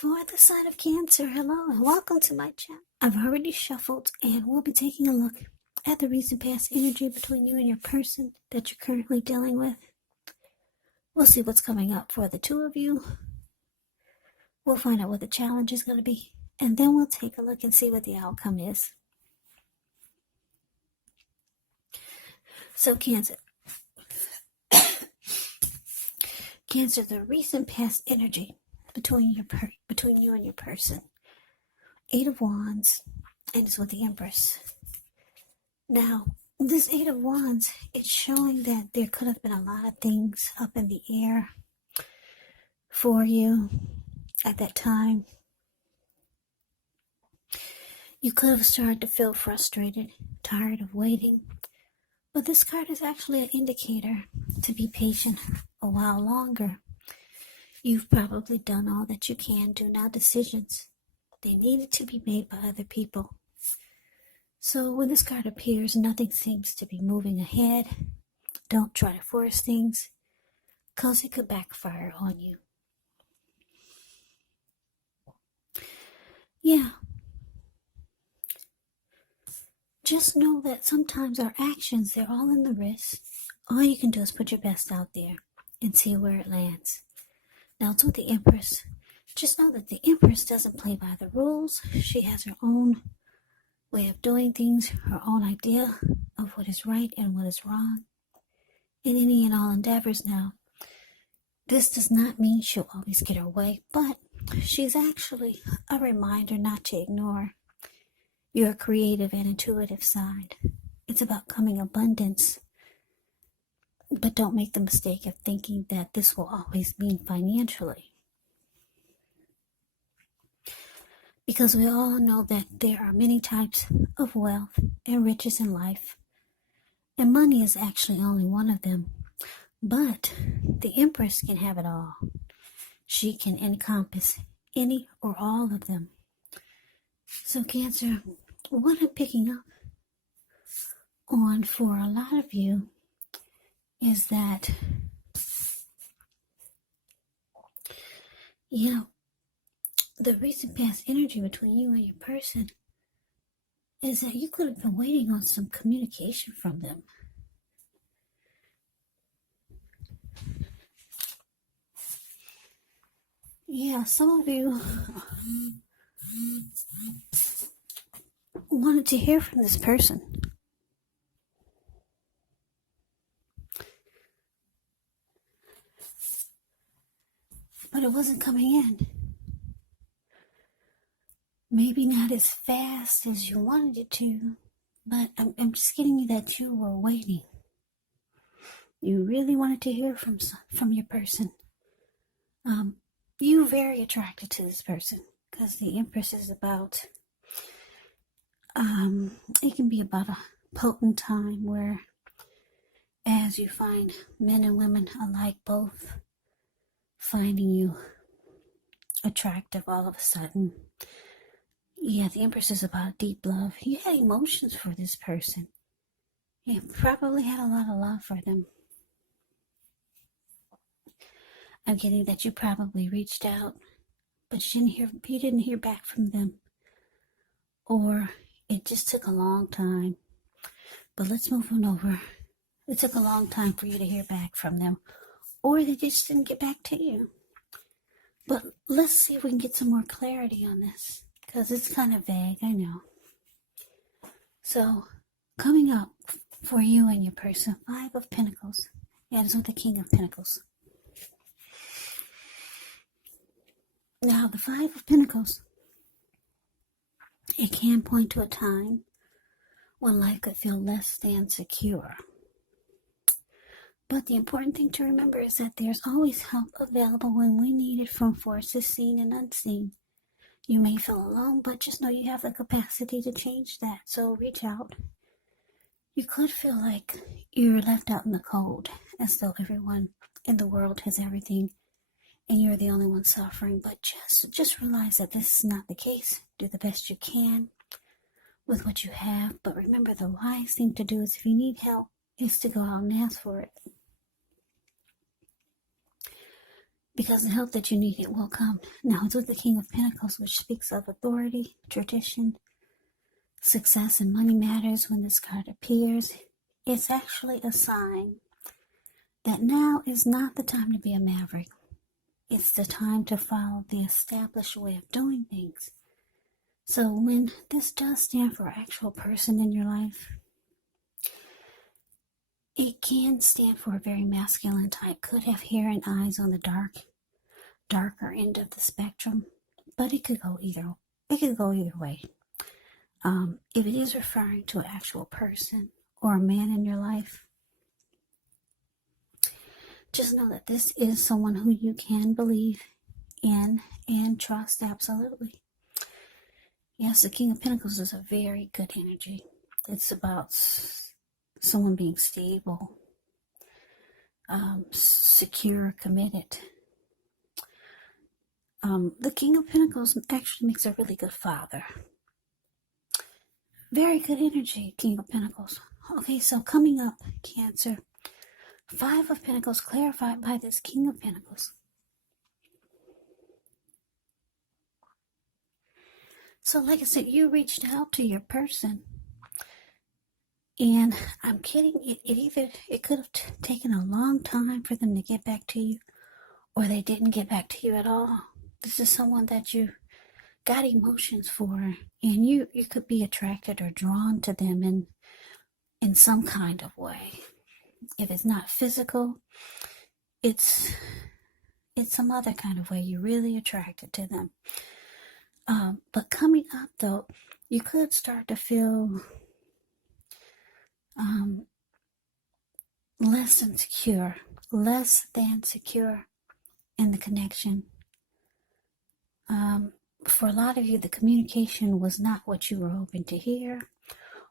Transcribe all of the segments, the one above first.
For the sign of Cancer, hello and welcome to my channel. I've already shuffled and we'll be taking a look at the recent past energy between you and your person that you're currently dealing with. We'll see what's coming up for the two of you. We'll find out what the challenge is going to be, and then we'll take a look and see what the outcome is. So Cancer. Cancer, the recent past energy between you and your person. 8 of Wands, and it's with the Empress. Now, this 8 of Wands, it's showing that there could have been a lot of things up in the air for you at that time. You could have started to feel frustrated, tired of waiting. But this card is actually an indicator to be patient a while longer. You've probably done all that you can do now. Decisions, they needed to be made by other people. So when this card appears, nothing seems to be moving ahead. Don't try to force things, because it could backfire on you. Yeah. Just know that sometimes our actions, they're all in the wrist. All you can do is put your best out there and see where it lands. Now it's with the Empress. Just know that the Empress doesn't play by the rules. She has her own way of doing things, her own idea of what is right and what is wrong in any and all endeavors. Now, this does not mean she'll always get her way, but she's actually a reminder not to ignore your creative and intuitive side. It's about coming abundance, but don't make the mistake of thinking that this will always mean financially. Because we all know that there are many types of wealth and riches in life, and money is actually only one of them. But the Empress can have it all. She can encompass any or all of them. So Cancer, what I'm picking up on for a lot of you is that, the recent past energy between you and your person is that you could have been waiting on some communication from them. Yeah, some of you wanted to hear from this person. But it wasn't coming in. Maybe not as fast as you wanted it to, but I'm just getting you that you were waiting. You really wanted to hear from your person. You're very attracted to this person, because the Empress is about, it can be about a potent time where, as you find men and women alike both finding you attractive all of a sudden. Yeah, the Empress is about deep love. You had emotions for this person. You probably had a lot of love for them. I'm getting that you probably reached out, but you didn't hear back from them. Or it just took a long time. But let's move on over. It took a long time for you to hear back from them. Or they just didn't get back to you. But let's see if we can get some more clarity on this, because it's kind of vague, I know. So, coming up for you and your person, 5 of Pentacles. Yeah, it's with the King of Pentacles. Now, the 5 of Pentacles, it can point to a time when life could feel less than secure. But the important thing to remember is that there's always help available when we need it from forces seen and unseen. You may feel alone, but just know you have the capacity to change that, so reach out. You could feel like you're left out in the cold, as though everyone in the world has everything and you're the only one suffering, but just realize that this is not the case. Do the best you can with what you have, but remember, the wise thing to do is, if you need help, is to go out and ask for it. because the help that you need, it will come. Now it's with the King of Pentacles, which speaks of authority, tradition, success, and money matters. When this card appears, it's actually a sign that now is not the time to be a maverick. It's the time to follow the established way of doing things. So when this does stand for an actual person in your life, it can stand for a very masculine type. Could have hair and eyes on the darker end of the spectrum, but it could go either. It could go either way. If it is referring to an actual person or a man in your life, just know that this is someone who you can believe in and trust absolutely. Yes, the King of Pentacles is a very good energy. It's about someone being stable, secure, committed. The King of Pentacles actually makes a really good father. Very good energy, King of Pentacles. Okay, so coming up, Cancer. Five of Pentacles clarified by this King of Pentacles. So like I said, you reached out to your person. And I'm kidding, it could have taken a long time for them to get back to you, or they didn't get back to you at all. This is someone that you got emotions for, and you could be attracted or drawn to them in some kind of way. If it's not physical, it's some other kind of way. You're really attracted to them. But coming up though, you could start to feel less than secure in the connection. For a lot of you, the communication was not what you were hoping to hear,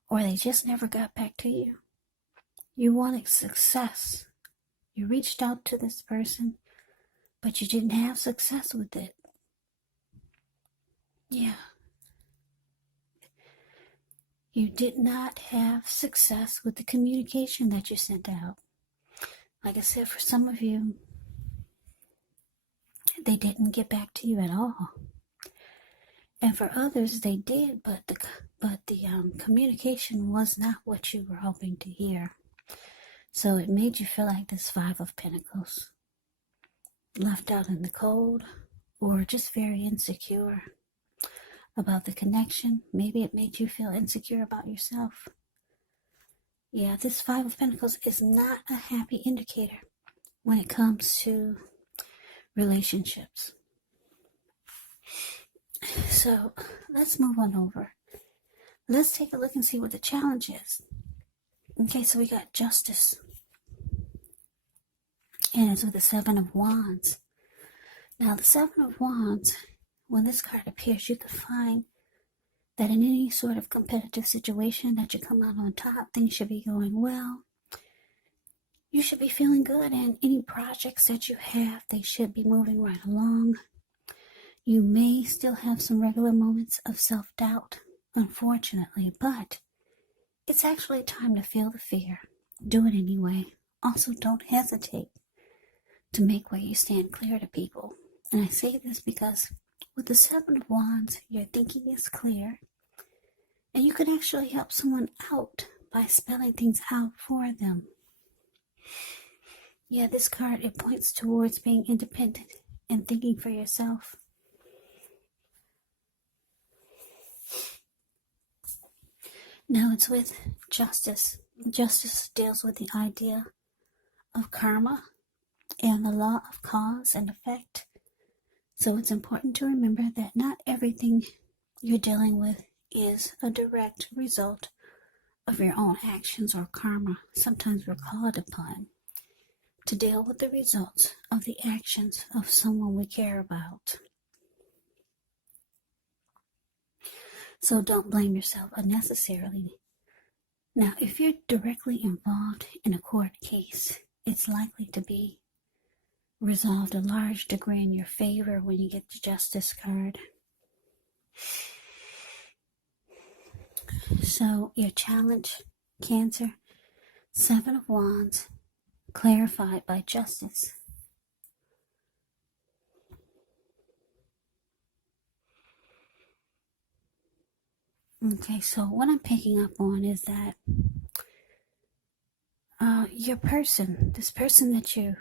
or they just never got back to you. You wanted success. You reached out to this person, but you didn't have success with it. Yeah. You did not have success with the communication that you sent out. Like I said, for some of you, they didn't get back to you at all. And for others, they did, but the communication was not what you were hoping to hear. So it made you feel like this Five of Pentacles, left out in the cold, or just very insecure about the connection. Maybe it made you feel insecure about yourself. Yeah, this Five of Pentacles is not a happy indicator when it comes to relationships. So let's move on over. Let's take a look and see what the challenge is. Okay, so we got Justice. And it's with the Seven of Wands. Now, the Seven of Wands, when this card appears, you could find that in any sort of competitive situation that you come out on top, things should be going well. You should be feeling good, and any projects that you have, they should be moving right along. You may still have some regular moments of self-doubt, unfortunately, but it's actually time to feel the fear. Do it anyway. Also, don't hesitate to make where you stand clear to people. And I say this because with the Seven of Wands, your thinking is clear, and you can actually help someone out by spelling things out for them. Yeah, this card, it points towards being independent and thinking for yourself. Now it's with Justice. Justice deals with the idea of karma and the law of cause and effect. So it's important to remember that not everything you're dealing with is a direct result of your own actions or karma. Sometimes we're called upon to deal with the results of the actions of someone we care about. So don't blame yourself unnecessarily. Now, if you're directly involved in a court case, it's likely to be resolved a large degree in your favor when you get the Justice card. So your challenge, Cancer, Seven of Wands, clarified by Justice. Okay, so what I'm picking up on is that this person that you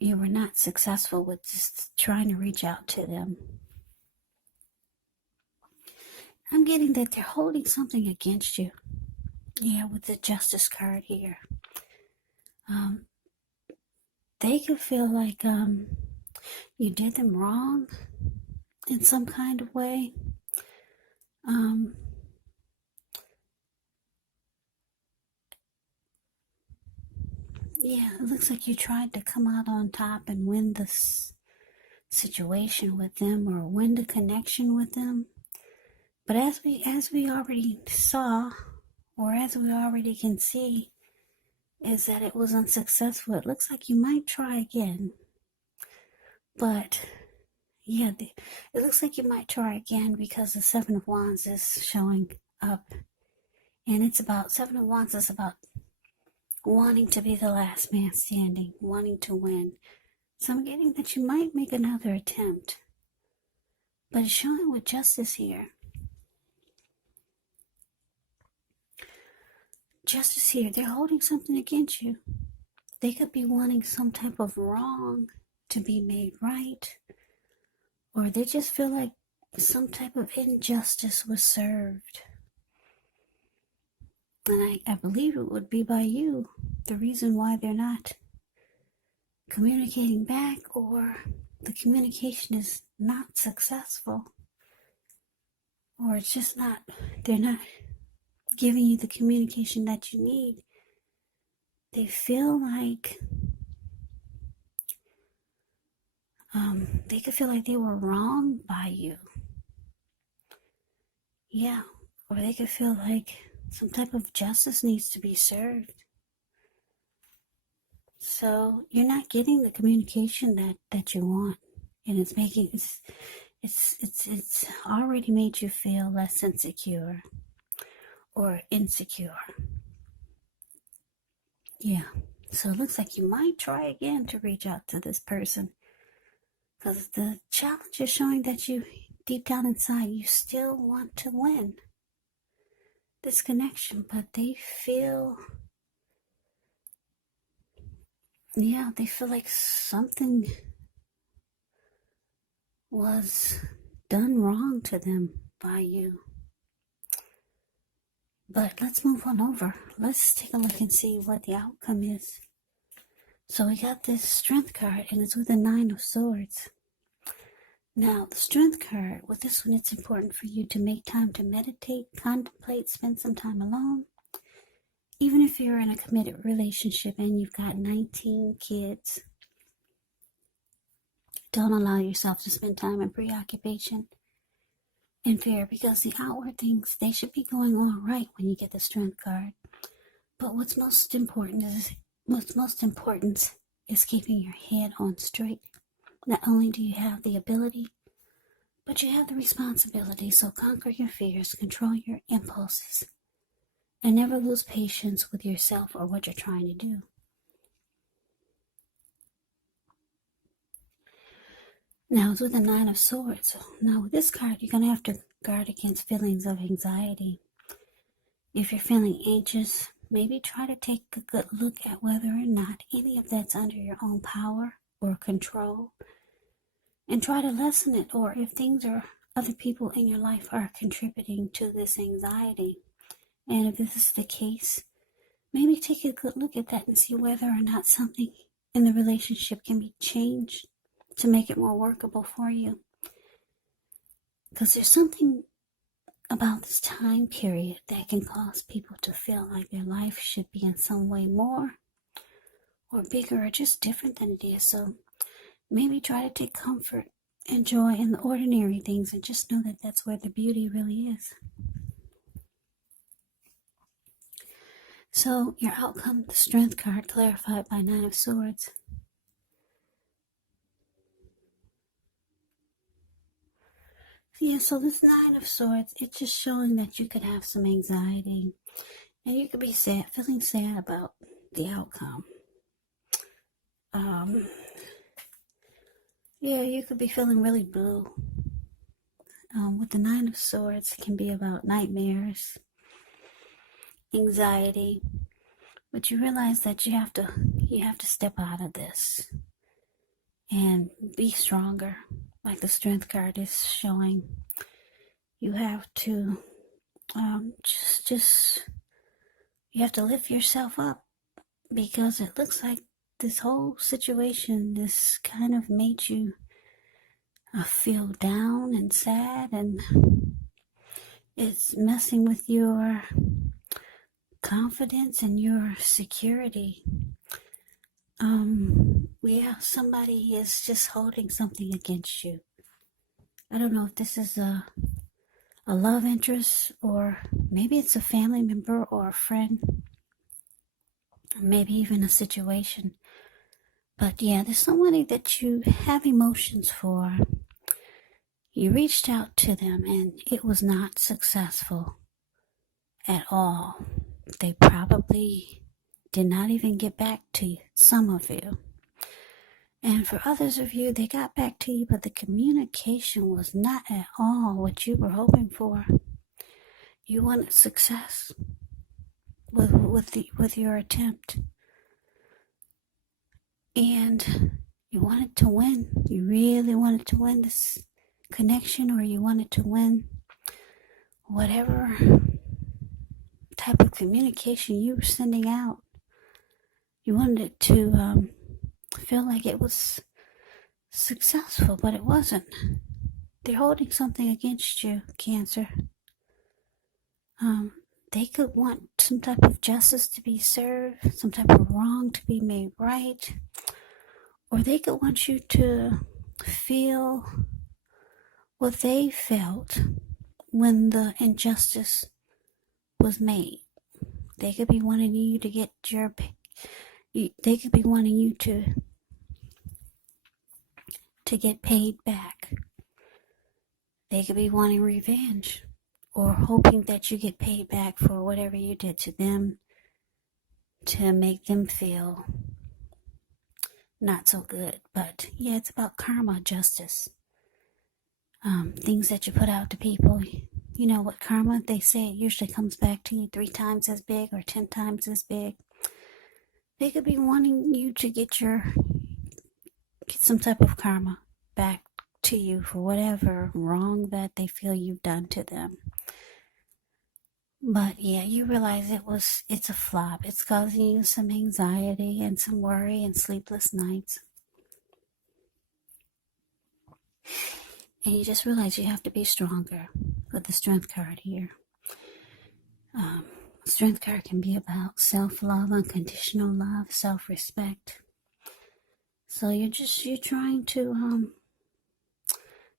were not successful with just trying to reach out to them. I'm getting that they're holding something against you. Yeah, with the Justice card here. They could feel like you did them wrong in some kind of way. Yeah, it looks like you tried to come out on top and win this situation with them or win the connection with them. But as we already saw, or as we already can see, is that it was unsuccessful. It looks like you might try again. But yeah, it looks like you might try again because the Seven of Wands is showing up. And it's about, Seven of Wands is about wanting to be the last man standing, wanting to win. So I'm getting that you might make another attempt. But it's showing with Justice here. Justice here, they're holding something against you. They could be wanting some type of wrong to be made right. Or they just feel like some type of injustice was served. And I believe it would be by you, the reason why they're not communicating back, or the communication is not successful, or it's just not, they're not giving you the communication that you need. They feel like they could feel like they were wronged by you. Yeah, or they could feel like some type of justice needs to be served. So you're not getting the communication that you want, and it's making it's already made you feel less insecure or insecure. Yeah. So it looks like you might try again to reach out to this person, because the challenge is showing that you, deep down inside, you still want to win this connection, but they feel like something was done wrong to them by you. But let's move on over. Let's take a look and see what the outcome is. So we got this Strength card, and it's with the Nine of Swords. Now, the Strength card, with this one, it's important for you to make time to meditate, contemplate, spend some time alone. Even if you're in a committed relationship and you've got 19 kids, don't allow yourself to spend time in preoccupation and fear, because the outward things, they should be going all right when you get the Strength card. But what's most important is keeping your head on straight. Not only do you have the ability, but you have the responsibility. So conquer your fears, control your impulses, and never lose patience with yourself or what you're trying to do. Now it's with the Nine of Swords. Now with this card, you're going to have to guard against feelings of anxiety. If you're feeling anxious, maybe try to take a good look at whether or not any of that's under your own power or control, and try to lessen it, or if things or other people in your life are contributing to this anxiety. And if this is the case, maybe take a good look at that and see whether or not something in the relationship can be changed to make it more workable for you. Because there's something about this time period that can cause people to feel like their life should be in some way more or bigger or just different than it is. So maybe try to take comfort and joy in the ordinary things, and just know that that's where the beauty really is. So your outcome, the Strength card, clarified by Nine of Swords. Yeah, so this Nine of Swords, it's just showing that you could have some anxiety, and you could be sad, feeling sad about the outcome. Yeah, you could be feeling really blue With the Nine of Swords, it can be about nightmares, anxiety, but you realize that you have to step out of this and be stronger. Like the Strength card is showing, you have to you have to lift yourself up, because it looks like this whole situation this kind of made you feel down and sad, and it's messing with your confidence and your security. Somebody is just holding something against you. I don't know if this is a love interest, or maybe it's a family member or a friend, maybe even a situation. But yeah, there's somebody that you have emotions for. You reached out to them and it was not successful at all. They probably did not even get back to you, some of you. And for others of you, they got back to you, but the communication was not at all what you were hoping for. You wanted success with your attempt, and you wanted to win. You really wanted to win this connection, or you wanted to win whatever type of communication you were sending out. You wanted it to feel like it was successful, but it wasn't. They're holding something against you, Cancer. They could want some type of justice to be served, some type of wrong to be made right, or they could want you to feel what they felt when the injustice was made. They could be wanting you to get they could be wanting you to get paid back. They could be wanting revenge, or hoping that you get paid back for whatever you did to them to make them feel not so good. But yeah, it's about karma, justice. Things that you put out to people. You know what karma, they say it usually comes back to you 3 times as big or 10 times as big. They could be wanting you to get some type of karma back to you for whatever wrong that they feel you've done to them. But yeah, you realize it's a flop. It's causing you some anxiety and some worry and sleepless nights. And you just realize you have to be stronger with the Strength card here. Strength card can be about self-love, unconditional love, self-respect. So you're trying to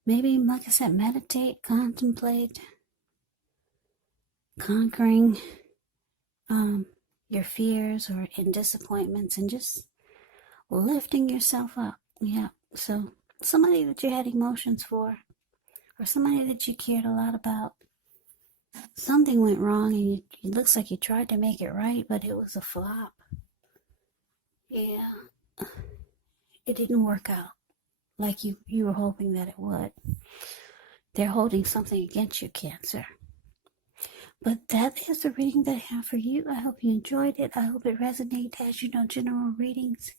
maybe, like I said, meditate, contemplate, conquering your fears or in disappointments, and just lifting yourself up. Yeah. So somebody that you had emotions for, or somebody that you cared a lot about, something went wrong, and it looks like you tried to make it right, but it was a flop. Yeah. It didn't work out like you were hoping that it would. They're holding something against you, Cancer. But that is the reading that I have for you. I hope you enjoyed it. I hope it resonated. As you know, general readings,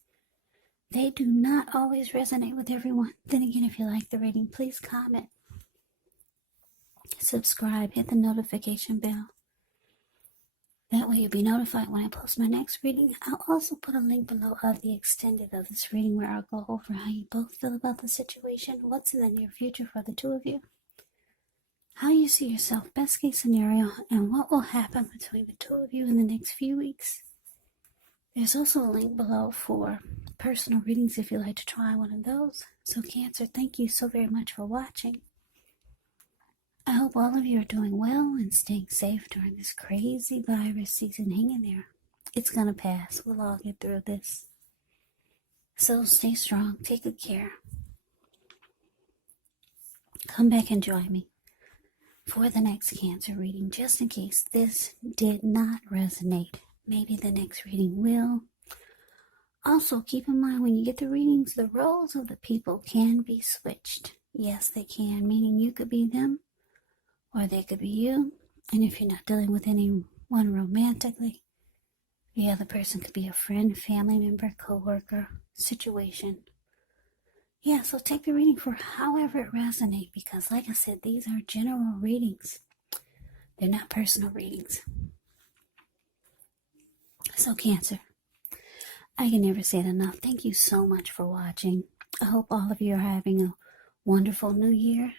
they do not always resonate with everyone. Then again, if you like the reading, please comment, subscribe, hit the notification bell. That way you'll be notified when I post my next reading. I'll also put a link below of the extended of this reading, where I'll go over how you both feel about the situation, what's in the near future for the two of you, how you see yourself, best case scenario, and what will happen between the two of you in the next few weeks. There's also a link below for personal readings if you'd like to try one of those. So Cancer, thank you so very much for watching. I hope all of you are doing well and staying safe during this crazy virus season. Hang in there. It's gonna pass. We'll all get through this. So stay strong. Take good care. Come back and join me for the next Cancer reading, just in case this did not resonate. Maybe the next reading will. Also, keep in mind, when you get the readings, the roles of the people can be switched. Yes, they can, meaning you could be them or they could be you. And if you're not dealing with anyone romantically, the other person could be a friend, family member, co-worker, situation. Yeah, so take the reading for however it resonates, because like I said, these are general readings. They're not personal readings. So Cancer, I can never say it enough. Thank you so much for watching. I hope all of you are having a wonderful new year.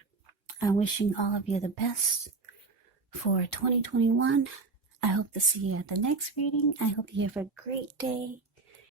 I'm wishing all of you the best for 2021. I hope to see you at the next reading. I hope you have a great day.